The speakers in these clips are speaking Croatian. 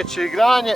kreće igranje.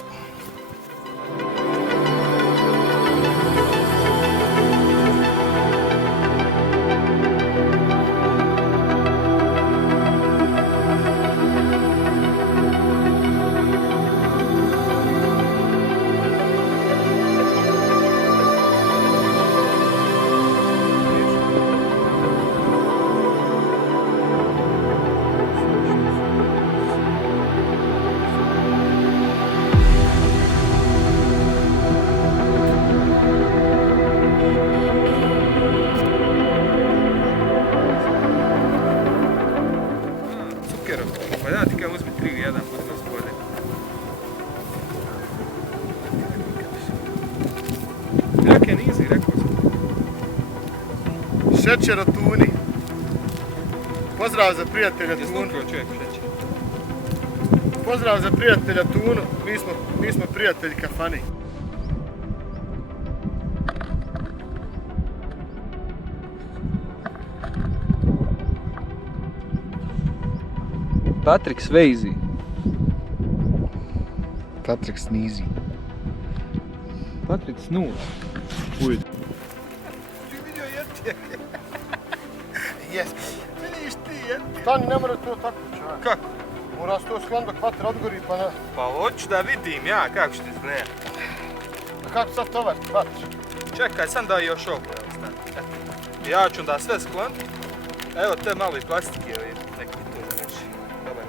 Pa da ti kao uzmi 3-1, budemo zbolje. Jake nizi, rekao sam. Šećer od tuni. Pozdrav za prijatelja Jesi Tunu. lupio čovjek šećer? Pozdrav za prijatelja Tunu. Mi smo prijatelji kafani. Patrick Swayze. Patrick Sneezy. Patrick Snooze. Uj. Ti vidio jetje? Jes. Vidiš ti jetje? Stani, ne mora to tako čovjek. Kako? Mora se to sklon dok vatra odgori pa ne. Pa hoću da vidim ja kako će ti izgleda. A kako sad tovar vatra? Čekaj, sam da još ovo stane. Ja ću da sve skloniti. Evo te malo i plastike, neki to zareši. Dobar.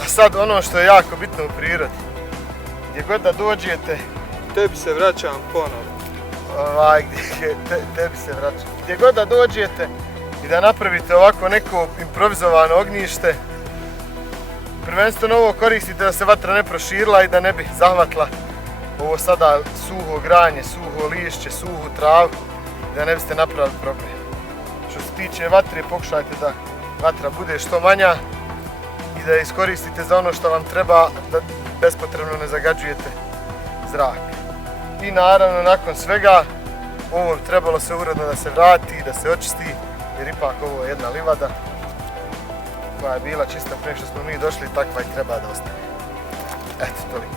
A sad ono što je jako bitno u prirodi. Gdje god da dođete, Tebi se vraćam ponovno. tebi se vraća. Gdje god da dođete i da napravite ovako neko improvizovano ognjište, prvenstveno ovo koristite da se vatra ne proširila i da ne bi zahvatila ovo sada suho granje, suho lišće, suhu travu i da ne biste napravili problem. Što se tiče vatre, pokušajte da vatra bude što manja i da je iskoristite za ono što vam treba, da bespotrebno ne zagađujete zrak. I naravno nakon svega ovo bi trebalo se uredno da se vrati, da se očisti, jer ipak ovo je jedna livada koja je bila čista prije što smo mi došli, takva i treba da ostane. Eto, toliko.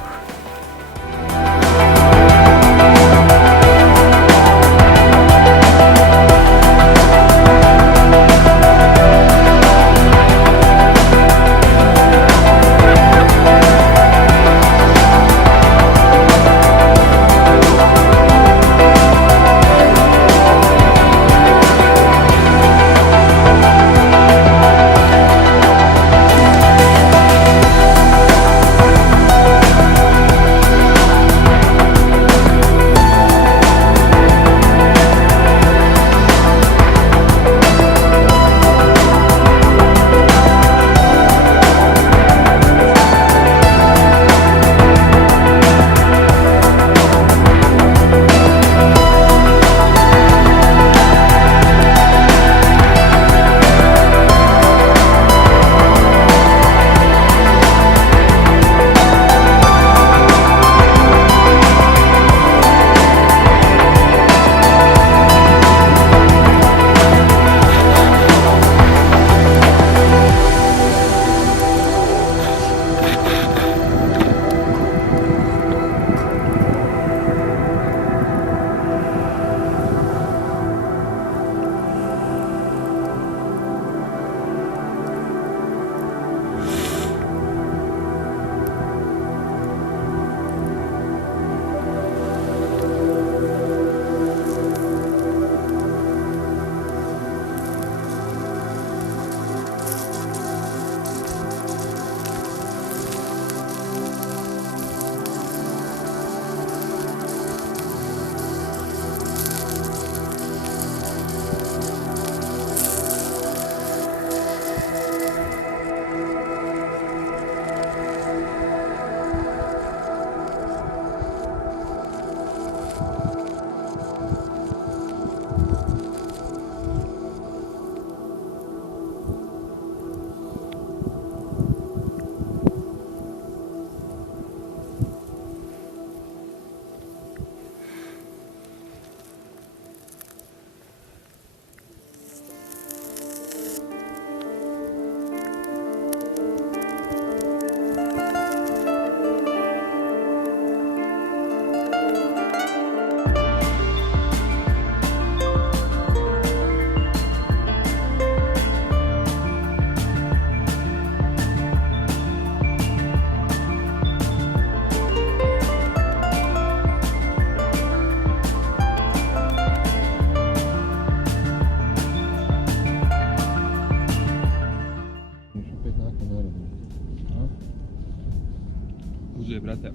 Uzuje, brate,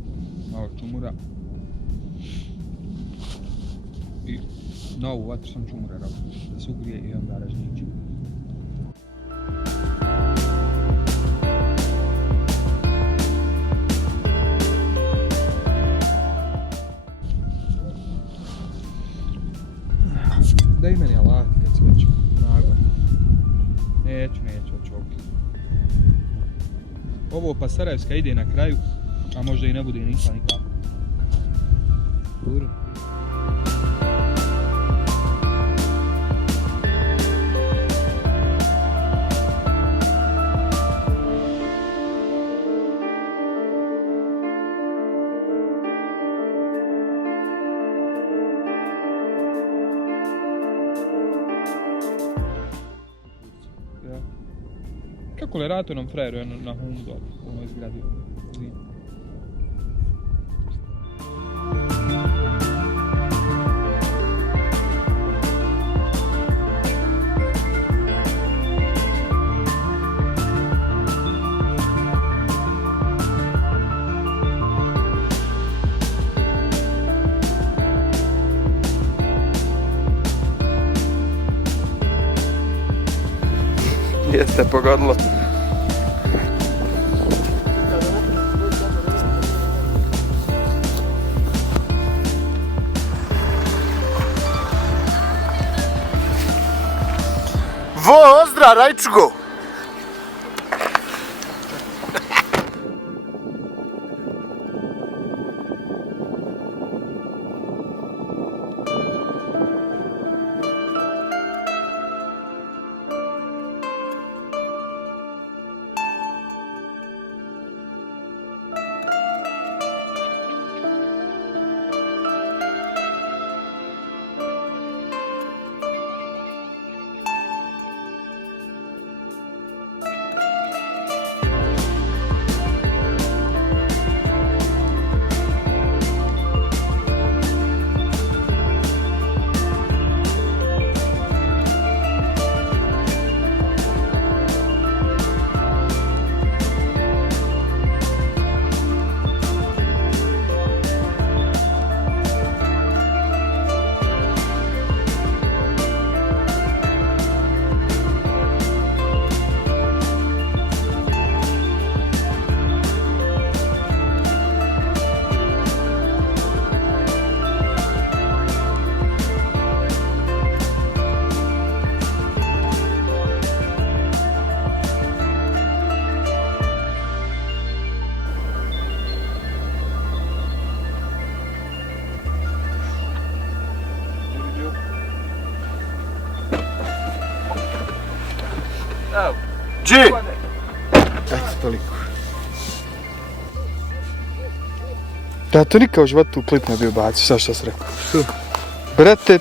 malo čumura. I na ovu vatru sam čumura rao, da se ugrije i onda raznići. Daj meni alat kad si već nagon. Neću, hoću ovdje. Ovo pa Sarajevska ide na kraju, a možda i ne bude ništa nikako. Dobro. Kalkulatorom frajeru je na Hundu, ono izgradio. Jeste pogodilo. Vozdra, Rajčugo! Evo. G! Ajde, toliko. Da, to nikad u životu u klip ne bi ubacio, sad što si rekao. Brate,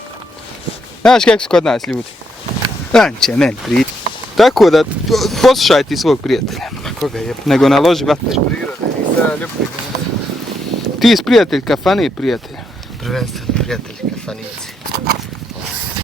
znaš kako su kod nas ljudi? Dan će meni prije. Tako da, poslušaj ti svog prijatelja. Koga je? Nego naloži vatru. Prirode, nisam ljubnik. Ti si prijatelj kafane i prijatelj. Prvenstveno prijatelji kafanici.